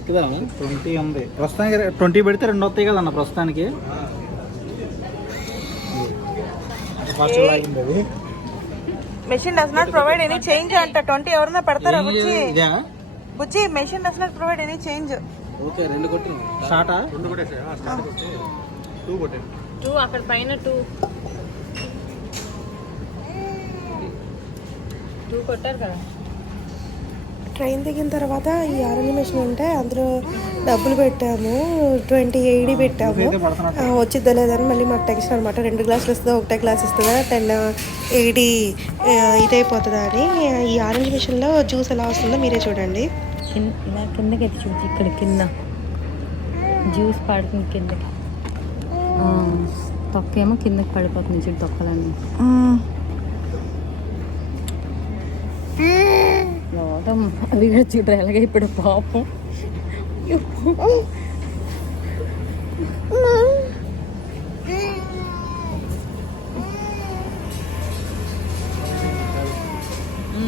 ఎక్కుదాము. 20 ఉంది ప్రస్తుతానికి. 20 పెడితే 2 వస్తాయి కదన్న ప్రస్తుతానికి. Machine does not provide any change అంట. 20 ఎవరన్నా పెడతారా బుజ్జి? బుజ్జి machine does not provide any change. Okay 2 కొట్టు స్టార్టా? 2 కొట్టేసా. స్టార్ట్ కొట్టే 2 కొట్టే 2 అక్కడ పైన 2 కొట్టారు కదా. ట్రైన్ దిగిన తర్వాత ఈ ఆర్ఎల్ మెషిన్ ఉంటే అందులో డబ్బులు పెట్టాము. 20 పెట్టాము. వచ్చిద్దా లేదని మళ్ళీ మాకు టెన్షన్ అనమాట. 2 గ్లాసులు ఇస్తుందా, 1 గ్లాస్ ఇస్తుందా, 10 ఇదైపోతుందా అని. ఈ ఆరెంజ్ మిషన్లో జ్యూస్ ఎలా వస్తుందో మీరే చూడండి. ఇలా కిందకి ఎత్తి చూసి ఇక్కడ కింద జ్యూస్ పడుతుంది కిందకి. తొక్కేమో కిందకి పడిపోతుంది చూడు తొక్కలన్నీ. అవి కూడా చూడరు ఎలాగే ఇప్పుడు పాపం.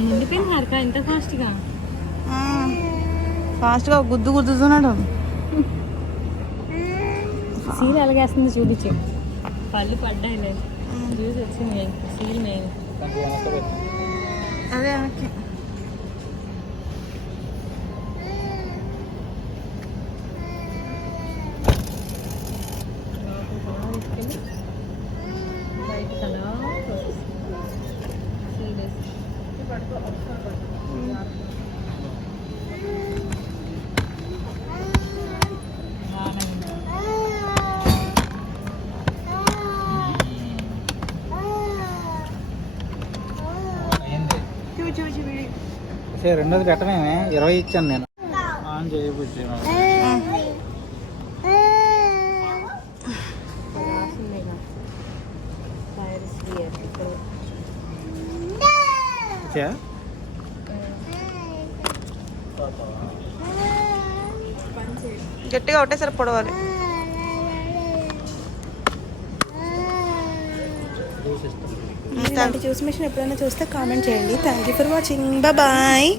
నిండిపోయింది హారిక ఇంత ఫాస్ట్గా గుద్దుతున్నాడు. సీల్ ఎలాగేస్తుంది చూపించు. పళ్ళు పడ్డాయి లేదు, జ్యూస్ వచ్చింది. సీల్ మెయిన్ అదే. రెండోది పెట్టమేమే 20 ఇచ్చాను నేను. ఆన్ చేయబుచ్చి గట్టిగా ఒకటేసారి పొడవాలి. ఇలాంటి జ్యూస్ మిషన్ ఎప్పుడైనా చూస్తే కామెంట్ చేయండి. Thank you for watching. Bye.